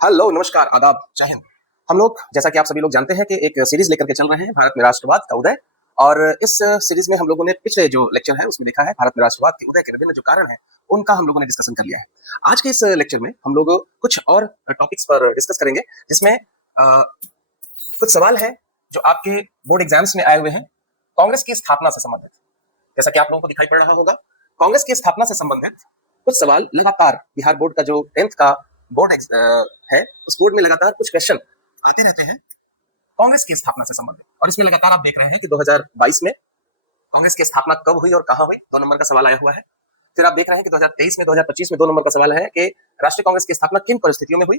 Hello, नमस्कार, आदाब, जय हिंद। हम लोग जैसा कि आप सभी लोग जानते हैं कि एक सीरीज लेकर के चल रहे हैं, भारत में राष्ट्रवाद का उदय। और इस सीरीज में हम लोगों ने पिछले जो लेक्चर है उसमें देखा है भारत में राष्ट्रवाद के उदय के विभिन्न जो कारण हैं उनका हम लोगों ने डिस्कशन कर लिया है। आज के इस लेक्चर में हम लोग कुछ और टॉपिक्स पर डिस्कस करेंगे, जिसमें कुछ सवाल है जो आपके बोर्ड एग्जाम्स में आए हुए हैं कांग्रेस की स्थापना से संबंधित। जैसा कि आप लोगों को दिखाई पड़ रहा होगा, कांग्रेस की स्थापना से संबंधित कुछ सवाल लगातार बिहार बोर्ड का जो 10th का बोर्ड है उस बोर्ड में लगातार कुछ क्वेश्चन आते रहते हैं कांग्रेस की स्थापना से संबंधित। और इसमें लगातार आप देख रहे हैं कि 2022 में कांग्रेस की स्थापना कब हुई और कहां हुई, 2 नंबर का सवाल आया हुआ है। फिर आप देख रहे हैं कि 2023 में 2025 में 2 नंबर का सवाल है कि राष्ट्रीय कांग्रेस की स्थापना किन परिस्थितियों में हुई।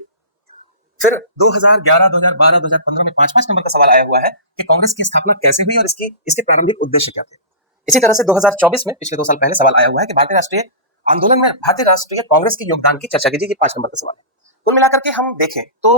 फिर 2011, 2012, 2015 में 5-5 नंबर का सवाल आया हुआ है कि कांग्रेस की स्थापना कैसे हुई और इसके प्रारंभिक उद्देश्य क्या थे। इसी तरह से 2024 में पिछले 2 साल पहले सवाल आया हुआ है कि भारतीय राष्ट्रीय आंदोलन में भारतीय राष्ट्रीय कांग्रेस के योगदान की चर्चा कीजिए, 5 नंबर का सवाल है। कुल मिलाकर के हम देखें तो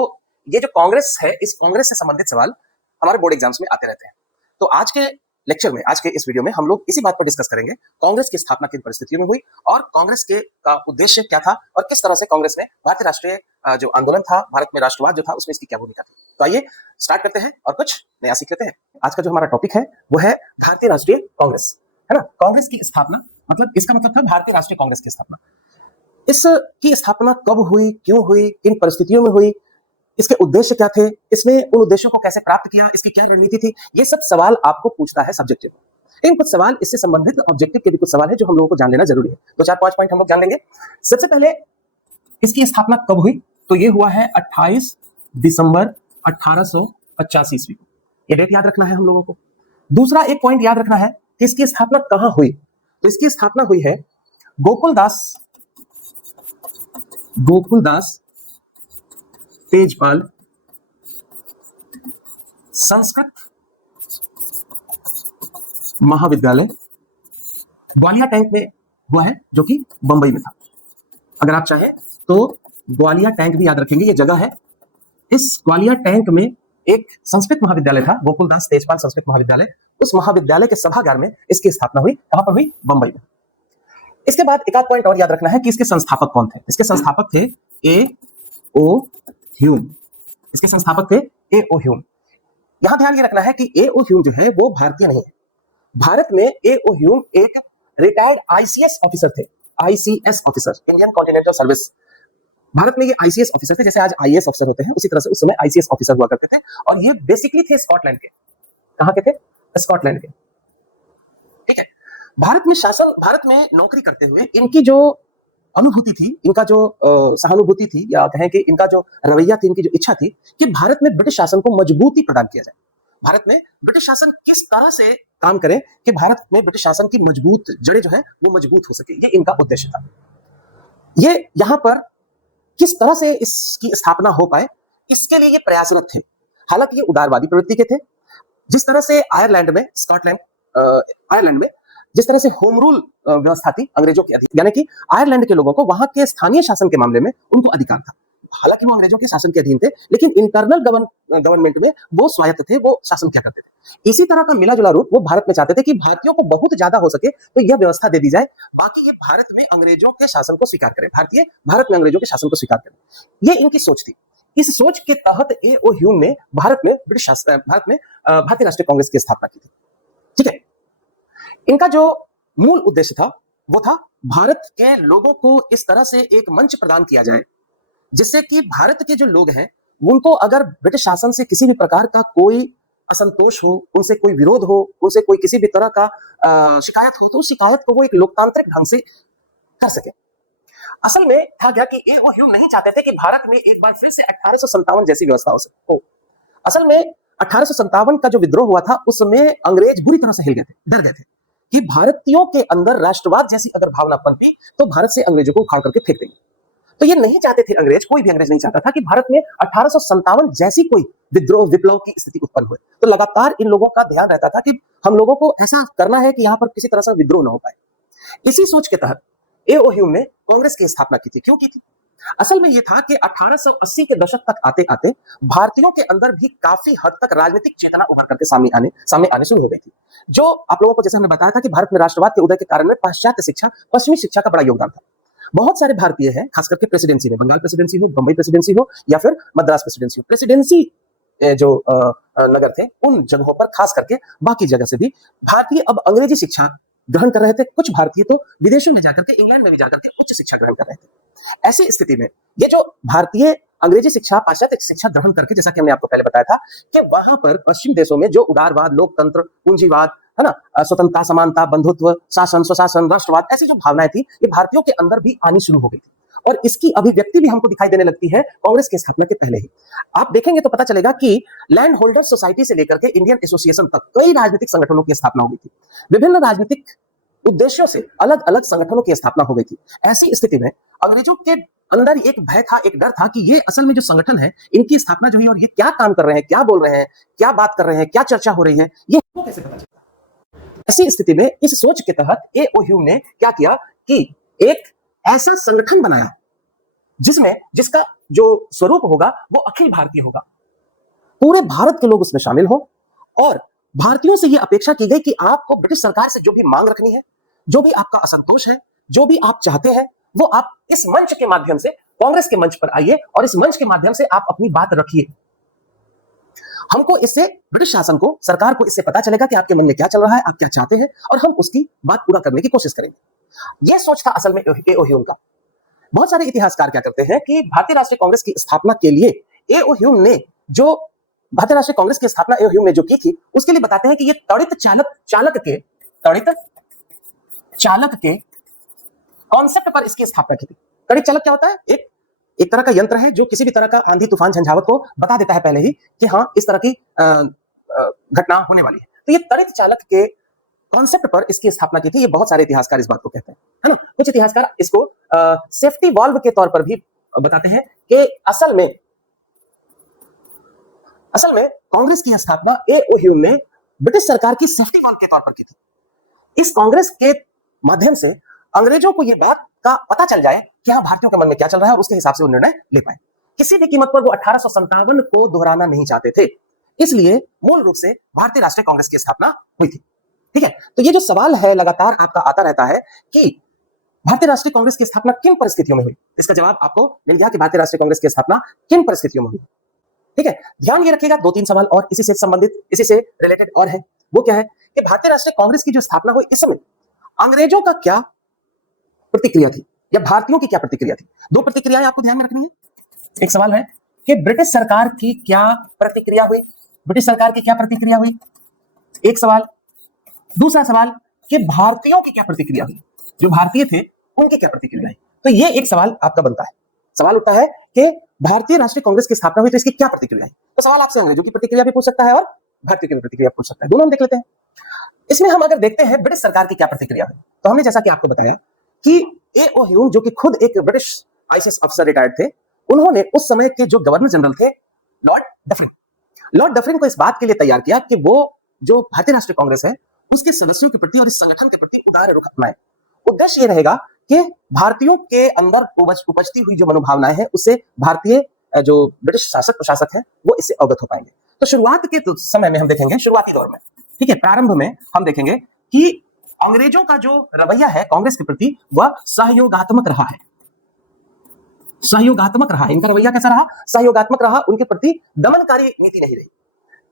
ये जो कांग्रेस है, इस कांग्रेस से संबंधित सवाल हमारे बोर्ड एग्जाम्स में आते रहते हैं। तो आज के लेक्चर में, आज के इस वीडियो में हम लोग इसी बात पर डिस्कस करेंगे, कांग्रेस की स्थापना किन परिस्थितियों में हुई और कांग्रेस के का उद्देश्य क्या था और किस तरह से कांग्रेस ने भारतीय राष्ट्रीय जो आंदोलन था, भारत में राष्ट्रवाद जो था, उसमें इसकी क्या भूमिका थी। तो आइए स्टार्ट करते हैं और कुछ नया सीख लेते हैं। आज का जो हमारा टॉपिक है वो है भारतीय राष्ट्रीय कांग्रेस, है ना। कांग्रेस की स्थापना, मतलब इसका मतलब था भारतीय राष्ट्रीय कांग्रेस की स्थापना। इसकी स्थापना कब हुई, क्यों हुई, किन परिस्थितियों में हुई, इसके उद्देश्य क्या थे, इसमें उन उद्देश्यों को कैसे प्राप्त किया, इसकी क्या रणनीति थी, ये सब सवाल आपको पूछता है सब्जेक्टिव। इन कुछ सवाल इससे संबंधित ऑब्जेक्टिव के भी कुछ सवाल है जो हम लोगों को जान लेना जरूरी है। तो 4-5 पॉइंट हम लोग जान लेंगे। सबसे पहले इसकी स्थापना कब हुई, तो ये हुआ है 28 दिसंबर 1885 ईस्वी को। ये डेट याद रखना है हम लोगों को। दूसरा एक पॉइंट याद रखना है कि इसकी स्थापना कहां हुई। तो इसकी स्थापना हुई है गोकुलदास तेजपाल संस्कृत महाविद्यालय, ग्वालियर टैंक में हुआ है, जो कि बंबई में था। अगर आप चाहें तो ग्वालियर टैंक भी याद रखेंगे, ये जगह है। इस ग्वालियर टैंक में एक संस्कृत महाविद्यालय था, गोकुलदास तेजपाल संस्कृत महाविद्यालय। उस महाविद्यालय के सभागार में इसकी स्थापना हुई। कहां पर हुई? बंबई में। इसके बाद एक आध पॉइंट और याद रखना है कि इसके संस्थापक कौन थे। इसके संस्थापक थे ए ओ ह्यूम। इसके संस्थापक थे ए ओ ह्यूम। यहां ध्यान ये रखना है कि ए ओ ह्यूम जो है वो भारतीय नहीं है। भारत में ए ओ ह्यूम एक रिटायर्ड आईसीएस ऑफिसर थे। ICS officer, Indian continental service. Bharat में ये आईसीएस ऑफिसर थे, जैसे आज आईएएस ऑफिसर होते हैं, उसी तरह से उस समय आईसीएस ऑफिसर हुआ करते थे। और ये बेसिकली थे स्कॉटलैंड के। कहां के थे? स्कॉटलैंड के। ठीक है। भारत में नौकरी करते हुए इनकी जो अनुभूति थी, इनका जो सहानुभूति थी, या कहें कि इनका जो रवैया थी, इनकी जो इच्छा थी कि भारत में ब्रिटिश शासन को मजबूती प्रदान किया जाए। भारत में ब्रिटिश शासन किस तरह से काम करे कि भारत में ब्रिटिश शासन की मजबूत जड़ें जो है वो मजबूत हो सके, ये इनका उद्देश्य था। ये यहां पर किस तरह से इसकी स्थापना हो पाए, इसके लिए ये प्रयासरत थे। हालांकि ये उदारवादी प्रवृत्ति के थे। जिस तरह से आयरलैंड में जिस तरह से होम रूल व्यवस्था थी अंग्रेजों के अधीन, यानी कि आयरलैंड के लोगों को वहां के स्थानीय शासन के मामले में उनको अधिकार था। हालांकि वो अंग्रेजों के शासन के अधीन थे, लेकिन इंटरनल गवर्नमेंट में वो स्वायत्त थे, वो शासन किया करते थे। इसी तरह का मिला जुला रूप वो भारत में चाहते थे कि भारतीयों को बहुत ज्यादा हो सके तो यह व्यवस्था दे दी जाए, बाकी ये भारत में अंग्रेजों के शासन को स्वीकार करें, भारत में अंग्रेजों के शासन को स्वीकार करें। ये इनकी सोच थी। इस सोच के तहत ए ओ ह्यूम ने भारत में भारतीय राष्ट्रीय कांग्रेस की स्थापना की थी। ठीक है। इनका जो मूल उद्देश्य था वो था भारत के लोगों को इस तरह से एक मंच प्रदान किया जाए जिससे कि भारत के जो लोग हैं उनको अगर ब्रिटिश शासन से किसी भी प्रकार का कोई असंतोष हो, उनसे कोई विरोध हो, उनसे कोई किसी भी तरह का शिकायत हो, तो उस शिकायत को वो एक लोकतांत्रिक ढंग से कर सके। असल में था क्या कि ए ओ ह्यूम नहीं चाहते थे कि भारत में एक बार फिर से 1857 जैसी व्यवस्था हो। असल में 1857 का जो विद्रोह हुआ था उसमें अंग्रेज बुरी तरह से हिल गए थे, डर गए थे कि भारतीयों के अंदर राष्ट्रवाद जैसी अगर भावना पनपी तो भारत से अंग्रेजों को उखाड़ करके फेंक देंगे। तो ये नहीं चाहते थे अंग्रेज, कोई भी अंग्रेज नहीं चाहता था कि भारत में 1857 जैसी कोई विप्लव की स्थिति उत्पन्न हुए। तो लगातार इन लोगों का ध्यान रहता था कि हम लोगों को ऐसा करना है कि यहाँ पर किसी तरह से विद्रोह न हो पाए। इसी सोच के तहत ए ओ ह्यूम ने कांग्रेस की स्थापना की थी। क्यों की थी? असल में यह था कि 1880 के दशक तक आते आते भारतीयों के अंदर भी काफी हद तक राजनीतिक चेतना उभर करके सामने आने शुरू हो गई थी। जो आप लोगों को जैसे हमने बताया था कि भारत में राष्ट्रवाद के उदय के कारण में पाश्चात्य शिक्षा, पश्चिमी शिक्षा का बड़ा योगदान था। बहुत सारे भारतीय हैं, खास करके प्रेसिडेंसी में, बंगाल प्रेसिडेंसी हो, बम्बई प्रेसिडेंसी हो या फिर मद्रास प्रेसिडेंसी हो, प्रेसिडेंसी जो नगर थे उन जगहों पर खास करके बाकी जगह से भी भारतीय अब अंग्रेजी शिक्षा ग्रहण कर रहे थे। कुछ भारतीय तो विदेशों में जाकर के, इंग्लैंड में भी जाकर के उच्च शिक्षा ग्रहण कर रहे थे। ऐसी स्थिति में ये जो भारतीय अंग्रेजी शिक्षा, पाश्चात्य शिक्षा ग्रहण करके, जैसा कि हमने आपको पहले बताया था कि वहां पर पश्चिम देशों में जो उदारवाद, लोकतंत्र, पूंजीवाद, है ना, स्वतंत्रता, समानता, बंधुत्व, शासन, स्वशासन, राष्ट्रवाद, ऐसी जो भावनाएं थी ये भारतीयों के अंदर भी आनी शुरू हो गई थी और इसकी अभिव्यक्ति भी हमको दिखाई देने लगती है कांग्रेस की स्थापना के पहले ही। आप देखेंगे तो पता चलेगा कि लैंड होल्डर सोसाइटी से लेकर के इंडियन एसोसिएशन तक कई राजनीतिक संगठनों की स्थापना हो गई थी। विभिन्न राजनीतिक उद्देश्यों से अलग अलग संगठनों की स्थापना हो गई थी। ऐसी स्थिति में अंग्रेजों के अंदर एक भय था, एक डर था कि ये असल में जो संगठन है इनकी स्थापना जो हुई और ये क्या काम कर रहे हैं, क्या बोल रहे हैं, क्या बात कर रहे हैं, क्या चर्चा हो रही है, ये हमको कैसे पता चलता। ऐसी स्थिति में इस सोच के तहत ए.ओ. ह्यूम ने क्या किया कि एक ऐसा संगठन बनाया जिसका जो स्वरूप होगा वो अखिल भारतीय होगा। पूरे भारत के लोग उसमें शामिल हो और भारतीयों से यह अपेक्षा की गई कि आपको ब्रिटिश सरकार से जो भी मांग रखनी है, जो भी आपका असंतोष है, जो भी आप चाहते हैं, वो आप इस मंच के माध्यम से, कांग्रेस के मंच पर आइए और इस मंच के माध्यम से आप अपनी बात रखिए। हमको इससे, ब्रिटिश शासन को, सरकार को इससे पता चलेगा कि आपके मन में क्या चल रहा है, आप क्या चाहते हैं और हम उसकी बात पूरा करने की कोशिश करेंगे। यह सोच था असल में ए.ओ. ह्यूम का। बहुत सारे इतिहासकार क्या करते हैं कि भारतीय राष्ट्रीय कांग्रेस की स्थापना के लिए ए.ओ. ह्यूम ने जो भारतीय राष्ट्रीय कांग्रेस की स्थापना ए.ओ. ह्यूम ने जो की थी उसके लिए बताते हैं कि ये तड़ित चालक के कॉन्सेप्ट पर इसकी स्थापना की थी। तड़ित चालक क्या होता है? एक तरह का यंत्र है जो किसी भी तरह का आंधी, तूफान, झंझावत को बता देता है पहले ही कि हाँ इस तरह की घटना होने वाली है। तो ये तड़ित चालक के कॉन्सेप्ट पर इसकी स्थापना की थी। ये बहुत सारे इतिहासकार इस बात को कहते हैं, है ना। कुछ इतिहासकार इसको सेफ्टी वॉल्व के तौर पर भी बताते हैं कि असल में कांग्रेस की स्थापना ए.ओ. ह्यूम ने ब्रिटिश सरकार की सेफ्टी वॉल्व के तौर पर की थी। इस कांग्रेस के माध्यम से अंग्रेजों को यह बात का पता चल जाए कि हाँ भारतीयों के मन में क्या चल रहा है और उसके हिसाब से वो निर्णय ले पाए। किसी भी कीमत पर वो 1857 को दोहराना नहीं चाहते थे, इसलिए मूल रूप से भारतीय राष्ट्रीय कांग्रेस की स्थापना हुई थी। ठीक है, तो ये जो सवाल है लगातार आपका आता रहता है कि भारतीय राष्ट्रीय कांग्रेस की स्थापना किन परिस्थितियों में हुई, इसका जवाब आपको मिल गया कि भारतीय राष्ट्रीय कांग्रेस की स्थापना किन परिस्थितियों में हुई। ठीक है, ध्यान ये रखिएगा, 2-3 सवाल और इसी से संबंधित, इसी से रिलेटेड और है। वो क्या है कि भारतीय राष्ट्रीय कांग्रेस की जो स्थापना हुई इस समय अंग्रेजों का क्या प्रतिक्रिया थी या भारतीयों की क्या प्रतिक्रिया थी। 2 प्रतिक्रियाएं आपको ध्यान में रखनी है। एक सवाल है कि ब्रिटिश सरकार की क्या प्रतिक्रिया हुई, एक सवाल। दूसरा सवाल कि भारतीयों की क्या प्रतिक्रिया हुई, जो भारतीय थे उनकी क्या प्रतिक्रिया है। तो ये एक सवाल आपका बनता है। सवाल उठता है कि भारतीय राष्ट्रीय कांग्रेस की स्थापना हुई तो इसकी क्या प्रतिक्रिया है। तो सवाल आपसे अंग्रेजों की प्रतिक्रिया भी पूछ सकता है और भारतीय की प्रतिक्रिया पूछ सकता है, दोनों हम देख लेते हैं। इसमें हम अगर देखते हैं ब्रिटिश सरकार की क्या प्रतिक्रिया है तो हमने जैसा कि आपको बताया कि ए.ओ. ह्यूम जो कि खुद एक ब्रिटिश आईएएस अफसर रिटायर्ड थे, उन्होंने उस समय के जो गवर्नर जनरल थे लॉर्ड डफरिन को इस बात के लिए तैयार किया कि वो जो भारतीय राष्ट्रीय कांग्रेस है उसके सदस्यों के प्रति और इस संगठन के प्रति उदार रुख अपनाए। उद्देश्य ये रहेगा कि भारतीयों के अंदर उपजती हुई जो मनोभावनाएं हैं उससे भारतीय जो ब्रिटिश शासक प्रशासक है वो इससे अवगत हो पाएंगे। तो शुरुआत के समय में हम देखेंगे, शुरुआती दौर में, ठीक है, प्रारंभ में हम देखेंगे कि अंग्रेजों का जो रवैया है कांग्रेस के प्रति वह सहयोगात्मक रहा है। इनका रवैया कैसा रहा? सहयोगात्मक रहा, उनके प्रति दमनकारी नीति नहीं रही।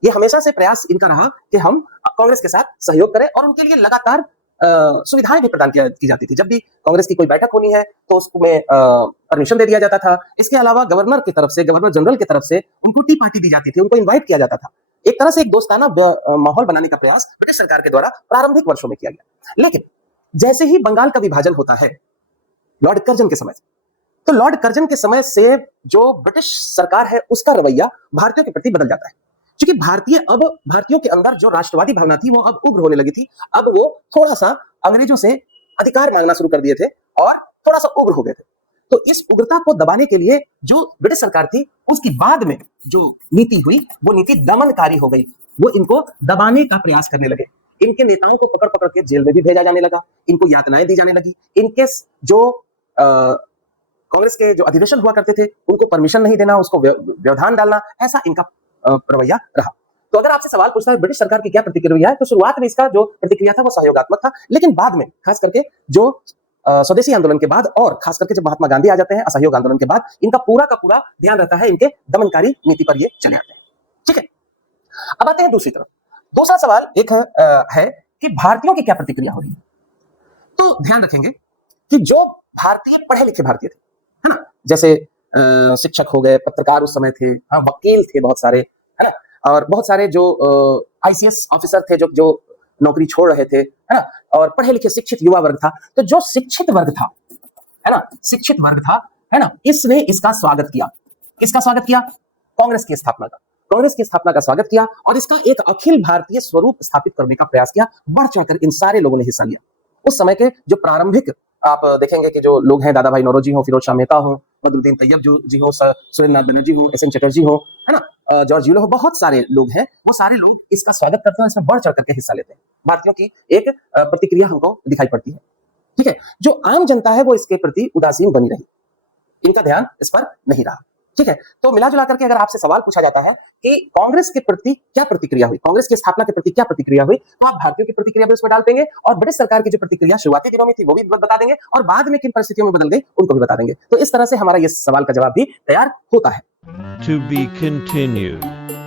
ये हमेशा से प्रयास इनका रहा कि हम कांग्रेस के साथ सहयोग करें और उनके लिए लगातार सुविधाएं भी प्रदान की जाती थी। जब भी कांग्रेस की कोई बैठक होनी है तो उसमें परमिशन दे दिया जाता था। इसके अलावा गवर्नर की तरफ से, गवर्नर जनरल की तरफ से उनको टी पार्टी दी जाती थी, उनको इन्वाइट किया जाता था। एक तरह से एक दोस्ताना माहौल बनाने का प्रयास ब्रिटिश सरकार के द्वारा प्रारंभिक वर्षों में किया गया। लेकिन जैसे ही बंगाल का विभाजन होता है लॉर्ड कर्जन के समय, तो लॉर्ड कर्जन के समय से जो ब्रिटिश सरकार है उसका रवैया भारतीयों के प्रति बदल जाता है। क्योंकि भारतीयों के अंदर जो राष्ट्रवादी भावना थी वो अब उग्र होने लगी थी। अब वो थोड़ा सा अंग्रेजों से अधिकार मांगना शुरू कर दिए थे और थोड़ा सा उग्र हो गए थे। तो इस उग्रता को दबाने के लिए जो ब्रिटिश सरकार थी उसकी बाद में जो नीति हुई वो नीति दमनकारी हो गई। वो इनको दबाने का प्रयास करने लगे। इनके नेताओं को पकड़ पकड़ के जेल में भी भेजा जाने लगा, इनको यातनाएं दी जाने लगी। इनके जो कांग्रेस के जो अधिवेशन हुआ करते थे उनको परमिशन नहीं देना, उसको व्यवधान डालना, ऐसा इनका रवैया रहा। तो अगर आपसे सवाल पूछता है ब्रिटिश सरकार की क्या प्रतिक्रिया है, तो शुरुआत में इसका जो प्रतिक्रिया था वो सहयोगात्मक था, लेकिन बाद में खास करके जो स्वदेशी आंदोलन के बाद और खास करके जब महात्मा गांधी आ जाते हैं असहयोग आंदोलन के बाद, इनका पूरा का पूरा ध्यान रहता है इनके दमनकारी नीति पर ये चले आते हैं। ठीक है, अब आते हैं दूसरी तरफ। दूसरा सवाल एक है कि भारतीयों की क्या प्रतिक्रिया हो रही है। तो ध्यान रखेंगे कि जो भारतीय पढ़े लिखे भारतीय थे, है ना, जैसे शिक्षक हो गए, पत्रकार उस समय थे, हाँ, वकील थे बहुत सारे, है ना, और बहुत सारे जो आईसीएस ऑफिसर थे जो नौकरी छोड़ रहे थे, है ना, और पढ़े लिखे शिक्षित युवा वर्ग था। तो जो शिक्षित वर्ग था, है ना, शिक्षित वर्ग था, है ना, इसने इसका स्वागत किया। किसका स्वागत किया? कांग्रेस की स्थापना का। कांग्रेस की स्थापना का स्वागत किया और इसका एक अखिल भारतीय स्वरूप स्थापित करने का प्रयास किया। बढ़ चढ़कर इन सारे लोगों ने हिस्सा लिया। उस समय के जो प्रारंभिक आप देखेंगे कि जो लोग हैं, दादा भाई नौरोजी हो, फिरोज शाह मेहता हो, बदरुद्दीन तैयब जी हो, सुरेंद्र नाथ बनर्जी हो, एस एन चटर्जी हो, है ना, जॉर्ज यूलो हो, बहुत सारे लोग हैं। वो सारे लोग इसका स्वागत करते हैं, इसमें बढ़ चढ़ करके हिस्सा लेते हैं। भारतीयों की एक प्रतिक्रिया हमको दिखाई पड़ती है। ठीक है, जो आम जनता है वो इसके प्रति उदासीन बनी रही, इनका ध्यान इस पर नहीं रहा। ठीक है, तो मिला जुला करके अगर आपसे सवाल पूछा जाता है कि कांग्रेस के प्रति क्या प्रतिक्रिया हुई, कांग्रेस की स्थापना के प्रति क्या प्रतिक्रिया हुई, तो आप भारतीयों की प्रतिक्रिया भी उसमें डाल देंगे और ब्रिटिश सरकार की जो प्रतिक्रिया शुरुआती दिनों में थी वो भी बता देंगे और बाद में किन परिस्थितियों में बदल गई उनको भी बता देंगे। तो इस तरह से हमारा ये सवाल का जवाब भी तैयार होता है। To be continued.